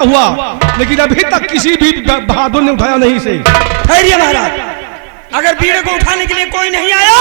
हुआ, लेकिन अभी तक किसी भी बहादुर ने उठाया नहीं इसे। ठहरिए महाराज, अगर बीड़े को उठाने के लिए कोई नहीं आया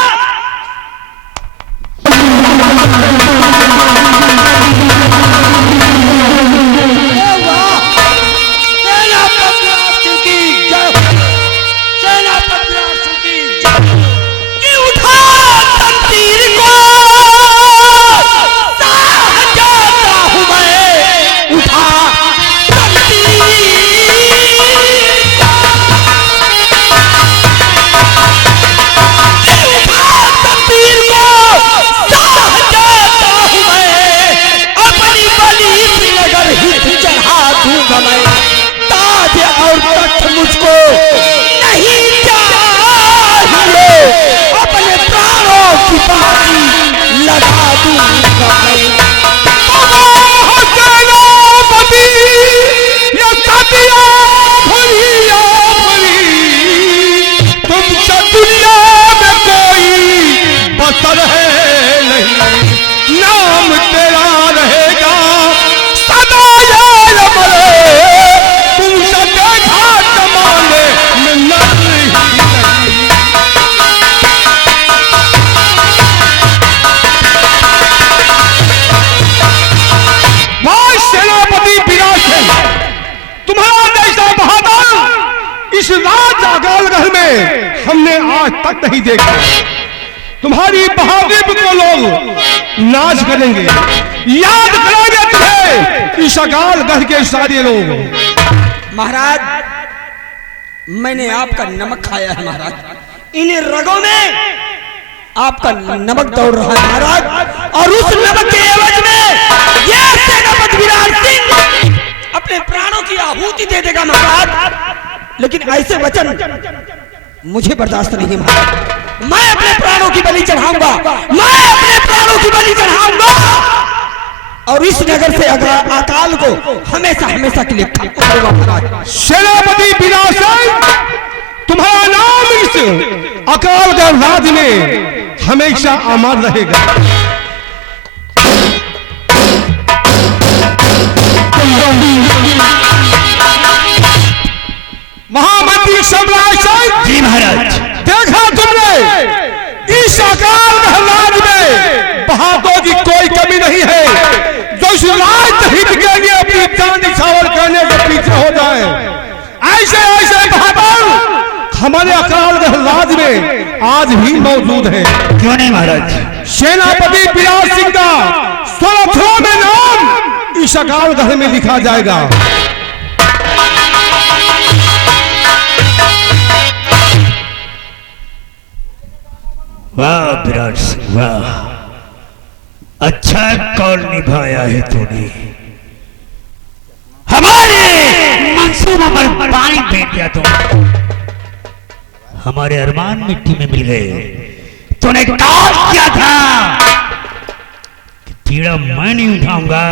मुझको नहीं चाहिए, अपने प्राणों की बाजी लगा दूंगा तुमसे दुनिया में कोई बसर है नहीं, नाम तेरा रहेगा सदा याद मरे, तुमसे देखा जमाने में नहीं। भाई सेनापति विराट, तुम्हारा जैसा बहादुर इस राज अकालगढ़ में हमने आज तक नहीं देखा। तुम्हारी बहादुरी को लोग नाच करेंगे, याद करेंगे तुम्हें इस अकालगढ़ के सारे लोग। महाराज, मैंने आपका नमक खाया है महाराज, इन रगों में आपका नमक दौड़ रहा है महाराज, और उस नमक के एवज में ये सेनापति विराट सिंह अपने प्राणों की आहुति दे देगा महाराज। लेकिन ऐसे वचन मुझे बर्दाश्त नहीं है महाराज, मैं अपने प्राणों की बलि चढ़ाऊंगा, मैं अपने प्राणों की बलि चढ़ाऊंगा, और इस नगर से अकाल को हमेशा हमेशा के लिए करूंगा महाराज। सेनापति विराट सिंह, तुम्हारा नाम इस अकालगढ़ राज्य में हमेशा अमर रहेगा। महामंत्री सम्राट सिंह जी महाराज, देखा तुमने इस अकालगढ़ राज्य में बहादुर की कोई कमी नहीं है, जो इस राज हित के लिए अपनी जान निछावर करने के पीछे हो जाए। ऐसे ऐसे बहादुर हमारे अकालगढ़ राज्य में आज भी मौजूद है। क्यों नहीं महाराज? सेनापति विराट सिंह का स्वरथों में नाम इस अकालगढ़ में लिखा जाएगा। वाह विराट सिंह, वाह, अच्छा कौल निभाया है तूने, हमारे मंसूबों पर पानी फेंक दिया तुम, हमारे अरमान मिट्टी में मिल गए। तूने कौल किया था कि पीड़ा मैं नहीं उठाऊंगा,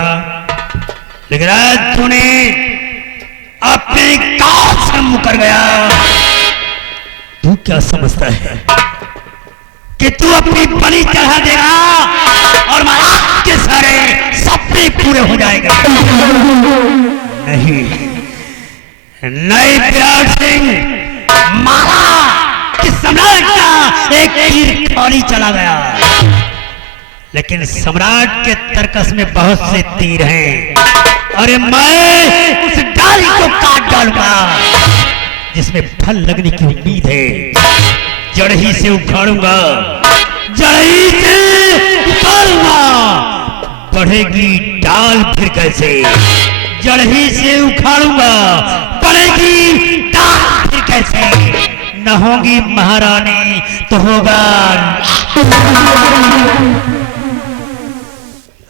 लेकिन आज तूने अपने कौल से मुकर गया। तू क्या समझता है कि तू अपनी बलि चढ़ा देगा और महाराज के सारे सपने पूरे हो जाएंगे? नहीं नहीं विराट सिंह, मारा कि सम्राट का एक तीर खाली चला गया, लेकिन सम्राट के तरकस में बहुत से तीर हैं, और मैं उस डाली को काट डालूंगा जिसमें फल लगने की उम्मीद है। जड़ ही से उखाड़ूंगा, जड़ ही से उखाड़ूंगा, बढ़ेगी डाल फिर कैसे? जड़ ही से उखाड़ूंगा, बढ़ेगी डाल फिर कैसे? न होगी महारानी तो होगा,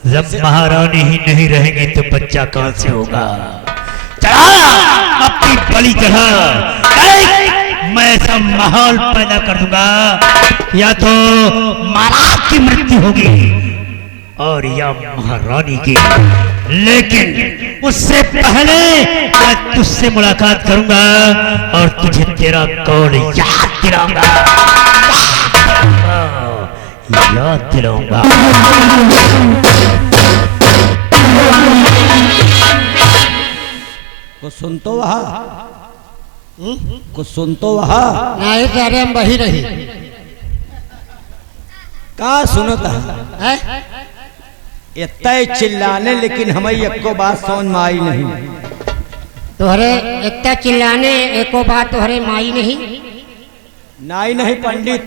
जब महारानी ही नहीं रहेंगे तो बच्चा कहां से होगा? चढ़ा अपनी बलि चढ़ा, मैं ऐसा माहौल पैदा कर दूंगा, या तो महाराज की मृत्यु होगी और या महारानी की, लेकिन उससे पहले मैं तुझसे मुलाकात करूंगा और तुझे तेरा कौल याद दिलाऊंगा, याद दिलाऊंगा। कुछ सुन तो वहा, कुछ सुन तो वहा नहीं तेरे हम वही रही का सुनता है। इतना चिल्लाने लेकिन हमें एको बात समझ में आई नहीं। तोहरे इतना चिल्लाने एको बात तोहरे माई नहीं। नहीं पंडित,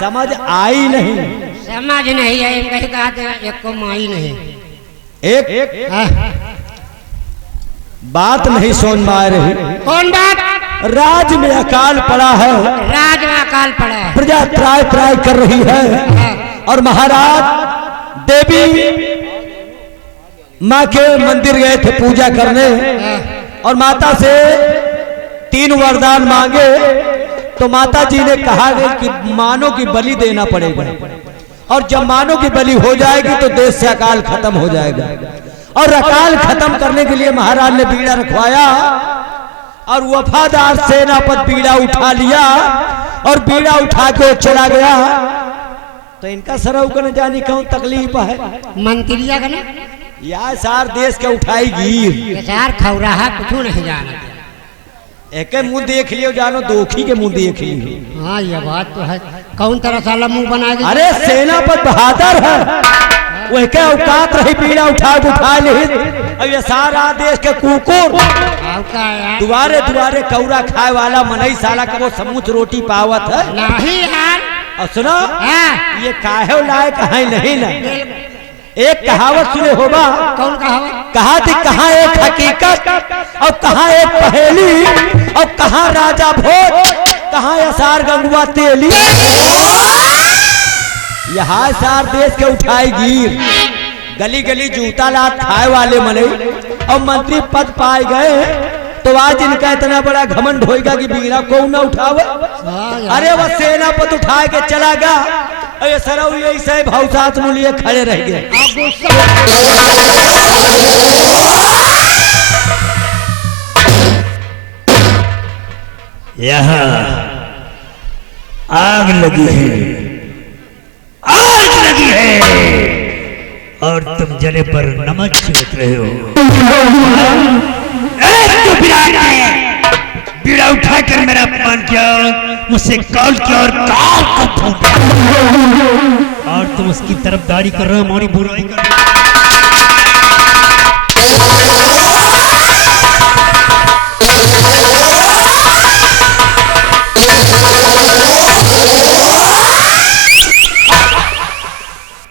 समझ आई नहीं। समझ नहीं है कहीं कहा एको माई नहीं। एक हाँ? बात नहीं समझ में आ रही। कौन बात? राज में अकाल पड़ा है, राज में अकाल पड़ा है, प्रजा त्राय त्राय कर रही है और महाराज देवी माँ के मंदिर गए थे पूजा करने और माता से 3 वरदान मांगे तो माता जी ने कहा कि मानव की बलि देना पड़ेगा और जब मानव की बलि हो जाएगी तो देश से अकाल खत्म हो जाएगा। और अकाल खत्म करने के लिए महाराज ने बीड़ा रखवाया और वफादार सेनापति बीड़ा उठा लिया और बीड़ा उठा के चला गया। तो इनका सरऊ को न जानी कौन तकलीफ है। मंत्रिया का ना या सार देश के उठाई गिर ये सार खौराहा कुछ नहीं जाना। एक मुंह देख लियो जानो, दोखी के मुंह देख लियो। हाँ ये बात तो है। कौन तरह साला मुंह बना दे। अरे सेनापति बहादुर है, वह के औकात रही बीड़ा उठा ली और ये सारा देश के कुकुर दुआरे दुआरे कौरा खाए वाला मनई साला का वो समूच रोटी पावत है नहीं यार। और सुनो हाँ? ये काहे लायक है नहीं ना। एक कहावत सुने होगा, कौन कहावत? कहा थी कहाँ एक हकीकत और कहाँ एक पहेली और कहाँ राजा भोज, कहाँ असार गंगुआ तेली। यहाँ सार देश के उठाई गिर, गली गली जूता लात खाए वाले मने और मंत्री पद पाए गए तो आज इनका इतना बड़ा घमंड होएगा कि बीड़ा को न उठावे। अरे वह सेनापति उठा के चला गया, अरे सरऊ यही से भावसात मूल्य खड़े रह गए। यहाँ आग लगी है, आग लगी है और तुम जले पर नमक छिड़क रहे हो। तो बीड़ा उठाकर मेरा अपमान किया, मुझसे कॉल किया और काल को फूंका और तुम उसकी तरफदारी कर रहे हो, हमारी बुराई कर रहे हो।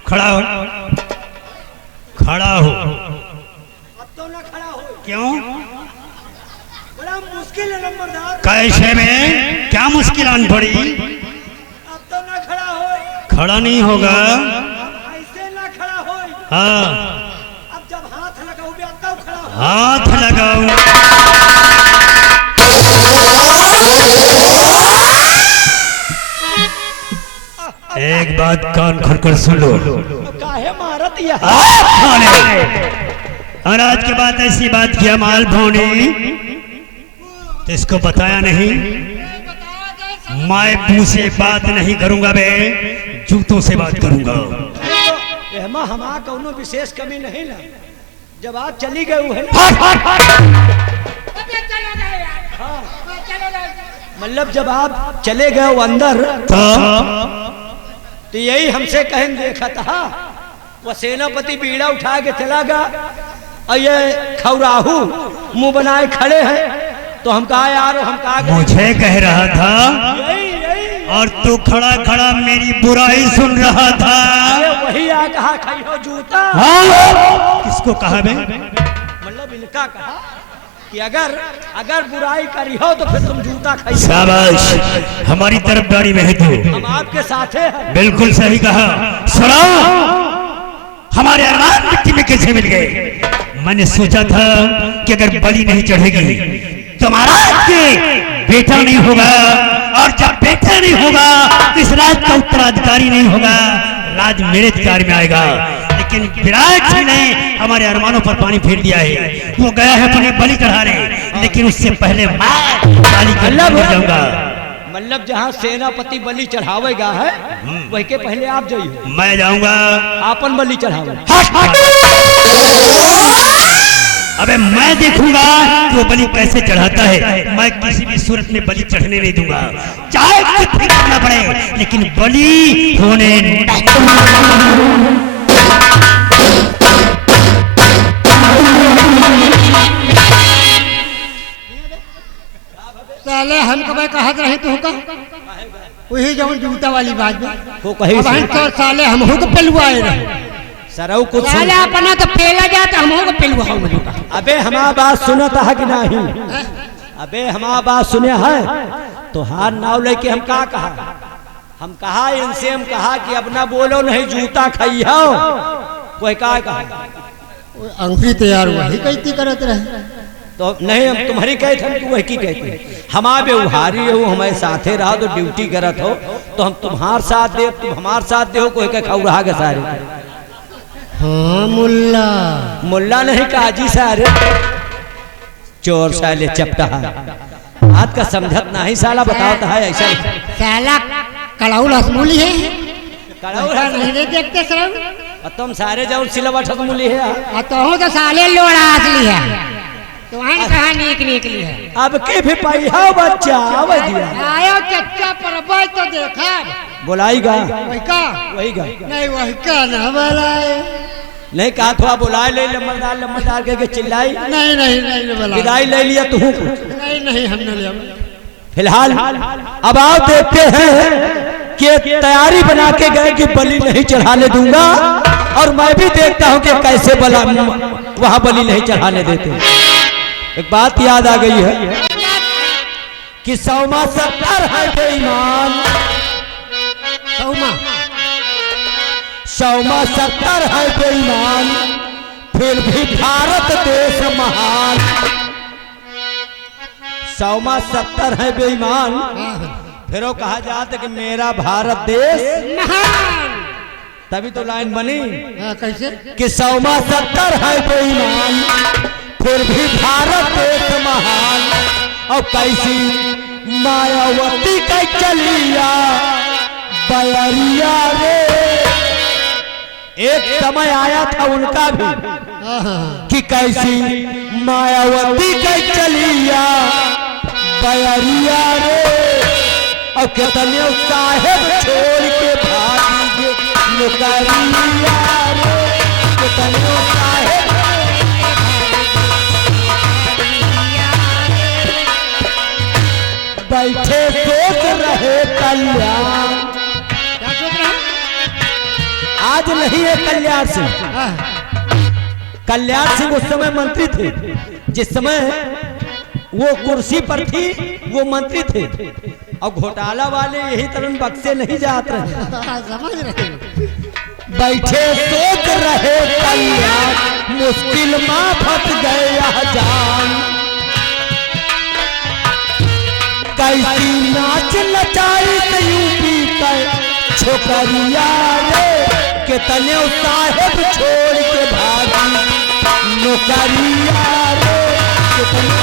खड़ा हो, खड़ा हो। अब तो ना खड़ा हो। क्यों? बड़ा मुश्किल है नंबरदार। कैसे में क्या मुश्किल आन पड़ी? अब तो ना खड़ा हो। खड़ा नहीं होगा। ऐसे ना खड़ा हो। हाँ अब जब हाथ लगाओगे तब खड़ा हो। हाथ लगाओ। एक बात कान खोलकर सुन लो। काहे मारत यह? और आज के बाद ऐसी बात किया माल भौनी तो इसको बताया नहीं। मैं मुंह से बात नहीं करूंगा बे, जूतों से बात करूंगा। एमा हमारा कोनो विशेष कमी नहीं ना। जब आप चली गए है ना, मतलब जब आप चले गए अंदर तो यही हमसे कहन देखा था। वह सेनापति बीड़ा उठा के चला गया और ये खौराहू मुंह बनाए खड़े हैं तो हम कहा यार हम कहा मुझे कह रहा था यही और तू खड़ा खड़ा मेरी बुराई सुन रहा था। वही आ कहा खाइयो जूता। हाँ? किसको कहा बे? मतलब इनका कहा कि अगर बुराई करी हो तो फिर तुम जूता खाइए। शाबाश, हमारी तरफदारी में है तू। हम आपके साथ हैं। बिल्कुल सही कहा। सुनो, हमारे अरमान मिट्टी में कैसे मिल गए? मैंने सोचा था कि अगर बलि नहीं चढ़ेगी तो महाराज के बेटा नहीं होगा और जब बेटा नहीं होगा तो इस राज का उत्तराधिकारी नहीं होगा, राज मेरे अधिकार में आएगा। लेकिन विराट जी ने हमारे अरमानों पर पानी फेर दिया है। वो गया है अपने बलि चढ़ाने, लेकिन उससे पहले मैं बलि कर जाऊंगा। मतलब जहाँ सेनापति बलि चढ़ावेगा है वही के पहले आप जाइए। मैं जाऊंगा। आपन बलि चढ़ावे। अबे मैं देखूंगा कि वो बलि कैसे चढ़ाता है। मैं किसी भी सूरत में बलि चढ़ने नहीं दूंगा, चाहे कुछ भी करना पड़े, लेकिन बलि होने नहीं। साले हम कभी कहत रहे तुमका वही जौन जूता वाली बात में वो कही अब हम तो साले हम हो के पेलुआए रहे सरऊ कुछ साले अपना तो पेला जाता हम हो के पेलुआ हो। अबे हमारा बात सुनता है कि नहीं? अबे हमारा बात सुने है तो हार नाव लेके हम का कहा, हम कहा इनसे, हम कहा कि अपना बोलो नहीं जूता खाई हो, कोई का कहा अंकुरी तैयार हुआ ही कैसी करत रहे तो नहीं, हम तुम्हारी कहे थे, तू वही की कहते हमारे व्यवहारी हो, हमारे साथे रहा तो ड्यूटी करत हो तो हम तुम्हारे साथ दे, तुम हमारे साथ दे हो, कोई कह रहा के सारे। हाँ मुल्ला मुल्ला नहीं काजी सारे चोर साले चपटा आज का समझत नहीं साला बताओ है ऐसा साला कड़ाउल हसमूली है कड़ाउल नहीं देखते सर और तुम सारे जाओ सिलवट हसमूली है तो साले लोड़ा असली है तुम्हारी कहा निकली है। अब के भी पाई हो बच्चा आयो चच्चा पर तो देखा बुलाईगा वही का नहीं वही का ना बुलाए नहीं कहा थोड़ा बुलाए ले लम्बरदार के चिल्लाई नहीं बुला विदाई ले लिया तू नहीं हमने लिया। फिलहाल अब आप देखते हैं कि तैयारी बना के गए कि बलि नहीं चढ़ाने दूंगा और मैं भी देखता हूं कि कैसे वहां बलि नहीं चढ़ाने देते। एक बात याद आ गई है कि सौमा 70 है बेईमान, सौमा 70 है बेईमान, फिर भी भारत देश महान। सौमा 70 है बेईमान, फिर वो कहा जाता कि मेरा भारत देश महान, तभी तो लाइन बनी कैसे कि सौमा 70 है बेईमान, फिर भी भारत देश महान। और कैसी मायावती का चलिया बयरिया रे, एक समय आया था उनका भी कि कैसी मायावती का चलिया बयरिया रे, और कितने साहेब छोड़ के भागी नौकरिया रे, कितने साहेब बैठे सोच रहे कल्याण। क्या सोच रहे आज नहीं है कल्याण सिंह, कल्याण सिंह उस समय मंत्री थे, जिस समय वो कुर्सी पर थी वो मंत्री थे, और घोटाला वाले यही तरह बक्से नहीं जाते रहे। समझ रहे बैठे सोच रहे कल्याण, मुश्किल में फंस गए यह जान। कैसी नाच नचाई यूपी कर छोकरिया रे, कितने साहेब छोड़ के भागी नौकरिया रे, कितने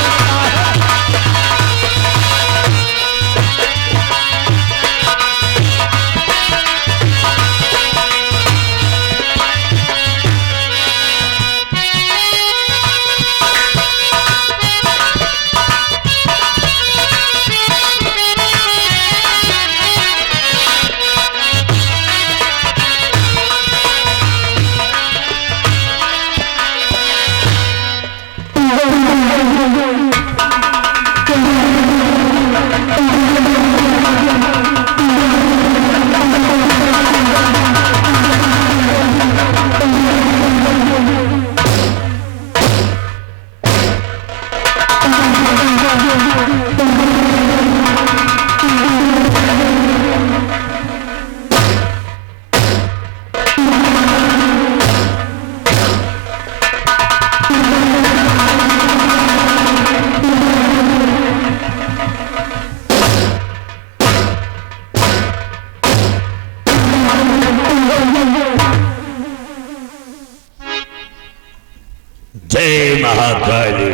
जय महाकाली,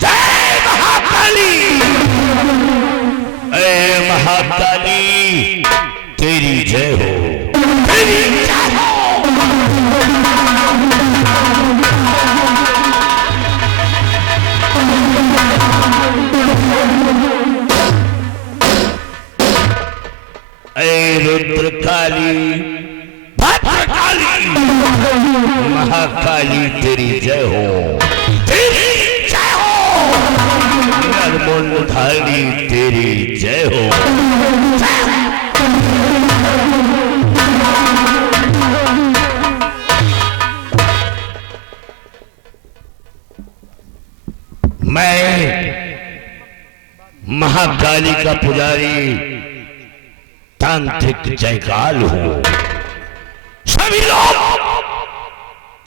जय महाकाली, ए महाकाली तेरी जय हो, तेरी जय हो। काली, भद्रकाली, महाकाली तेरी जय हो, तेरी जय हो, नरमुंडधारी तेरी जय हो, जय हो। मैं महाकाली का पुजारी तांत्रिक जयकाल हूं। सभी लोग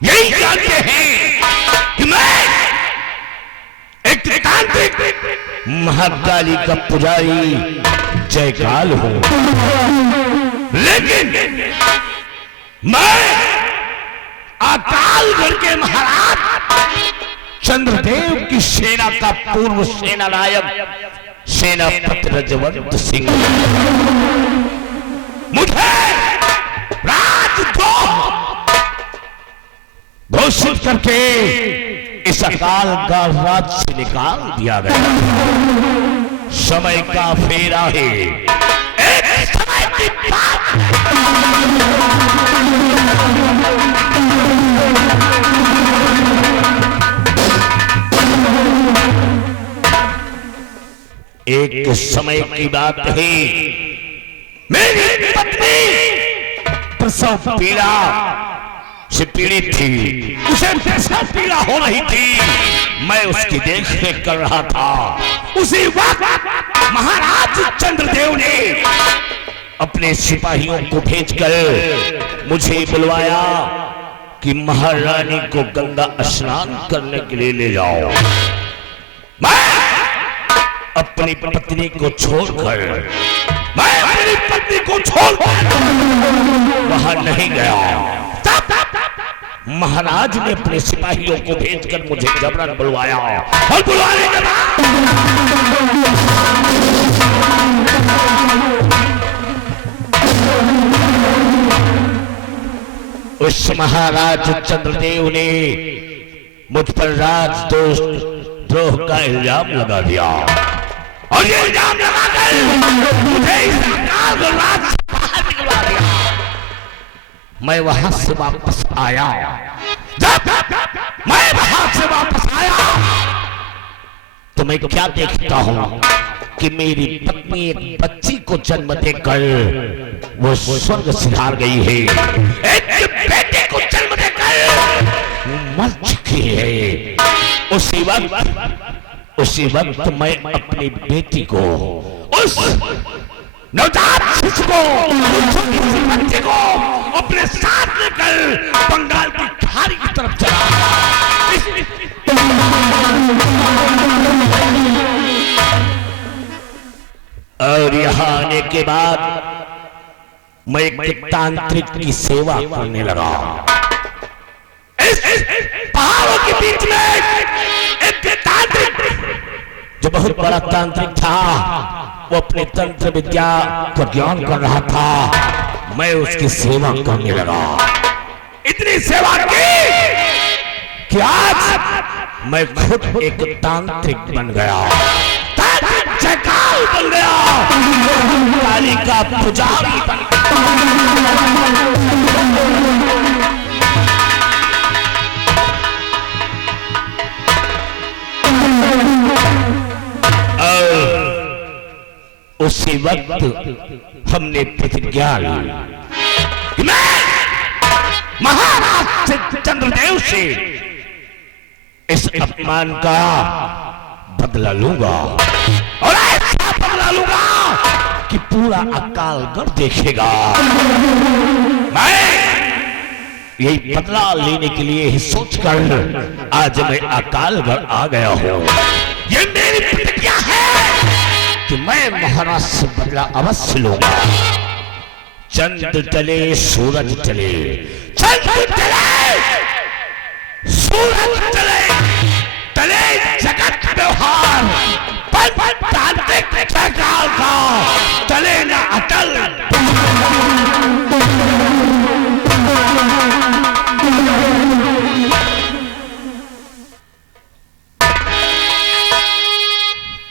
यही जानते हैं कि मैं एक तांत्रिक महाकाली का पुजारी जयकाल हूं, लेकिन मैं अकालगढ़ के महाराज चंद्रदेव की सेना का पूर्व सेना नायक सेनापति रजवंत सिंह, मुझे राजद्रोह घोषित करके इस अकाल का राज से निकाल दिया गया। समय का फेरा है, एक समय की बात एक समय की बात है। मेरी पत्नी प्रसव पीड़ा से पीड़ित थी, उसे प्रसव पीड़ा हो रही थी, मैं उसकी देखरेख कर रहा था। उसी वक्त महाराज चंद्रदेव ने अपने सिपाहियों को भेजकर मुझे बुलवाया कि महारानी को गंगा स्नान करने के लिए ले जाओ। मैं अपनी पत्नी को छोड़कर वहां नहीं गया। महाराज ने अपने सिपाहियों को भेजकर मुझे जबरन बुलवाया और बुलवाने के बाद उस महाराज चंद्रदेव ने मुझ पर राजद्रोह का इल्जाम लगा दिया और ये इल्जाम लगाकर मुझे इस अकाल राज से बाहर निकलवा दिया। मैं वहां से वापस आया। जब मैं वहां से वापस आया तो मैं क्या देखता हूं कि मेरी पत्नी एक बच्ची को जन्म देकर वो स्वर्ग सिधार गई है, एक बेटे को जन्म देकर मर चुकी है। उसी वक्त मैं अपनी बेटी को, उस नवजात शिशु को, उस छोटी सी बच्ची को अपने साथ लेकर बंगाल की खाड़ी की तरफ चला। और यहाँ आने के बाद मैं एक तांत्रिक की सेवा करने लगा। इस पहाड़ों के बीच में एक तांत्रिक जो बहुत बड़ा तांत्रिक था, वो अपने तंत्र विद्या का ज्ञान कर रहा था। मैं उसकी सेवा करने लगा। इतनी सेवा की कि आज मैं खुद एक तांत्रिक बन गया, तांत्रिक जयकाल बन गया, काली का पुजारी बन उसी वक्त हमने प्रतिज्ञा ली कि मैं महाराज चंद्रदेव से इस अपमान का बदला लूंगा और ऐसा बदला लूंगा कि पूरा अकालगढ़ देखेगा। मैं यही बदला लेने के लिए ही सोचकर आज मैं अकालगढ़ आ गया हूं। ये मेरी प्रतिज्ञा है कि मैं महाराज से बदला अवश्य लूंगा। चंद्र चले सूरज चले, चंद्र चले सूरज चले, चले जगत व्यवहार, तांत्रिक जयकाल का चले न अटल।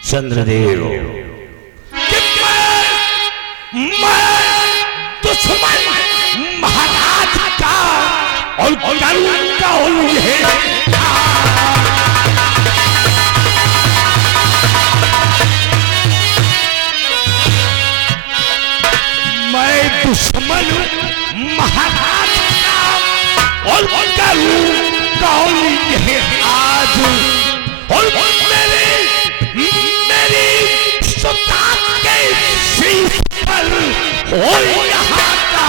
चंद्रदेव मैं दुश्मन और करूंगा उन्हें मैं दुश्मन महाराज का और करूंगा उन्हें आज और मेरी सुल्तान के शीश पर हो यहाँ का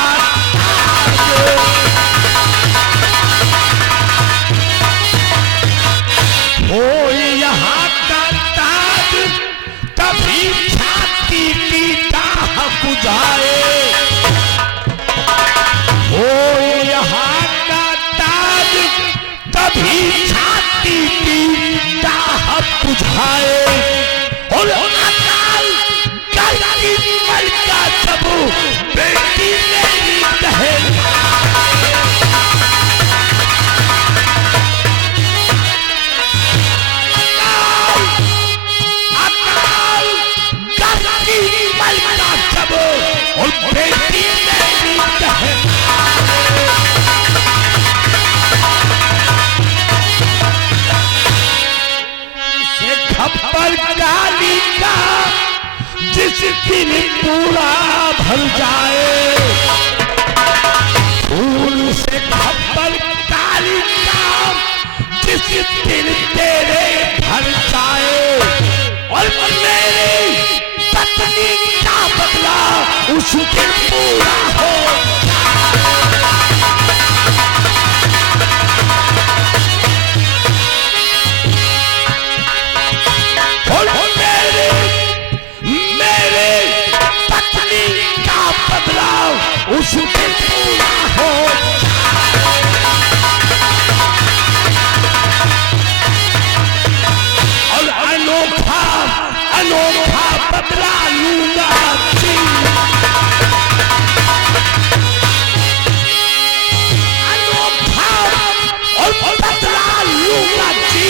हो यहाँ का ताज तभी छाती की दाह बुझाए हो यहाँ का ताज तभी छाती की दाह बुझाए और अकाल गलती मलका सब बेटी मेरी कहे और बेटी मेरी कहे से खप्पर गाली का जिस दिन पूरा भर जाए फूल से खप्पर गाली का जिस दिन तेरे भर जाए और मेरी पत्नी का बदला उस दिन पूरा हो और मेरे पत्नी का बदला उस दिन पूरा हो और अनोखा अनोखा बदला लूंगा अनोखा और बदला लूंगा जी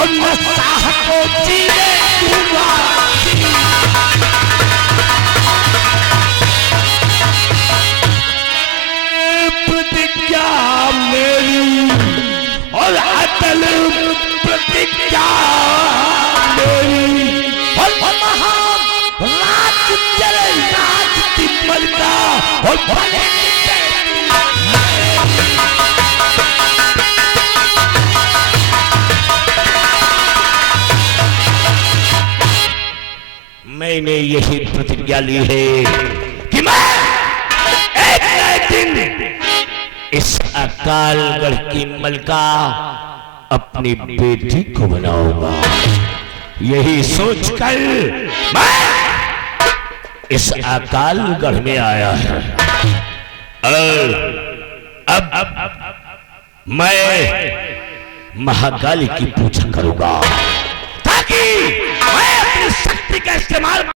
और मैं साह को जीने दूंगा प्रतिज्ञा मेरी और अटल प्रतिज्ञा मेरी और महान राज चले राज तिम्मल का और बने मैंने यही प्रतिज्ञा ली है कि मैं एक नए दिन इस अकालगढ़ की मलका अपनी बेटी को बनाऊंगा यही सोचकर मैं इस अकालगढ़ में आया है और अब मैं महाकाली की पूजा करूंगा ताकि मैं अपनी शक्ति का इस्तेमाल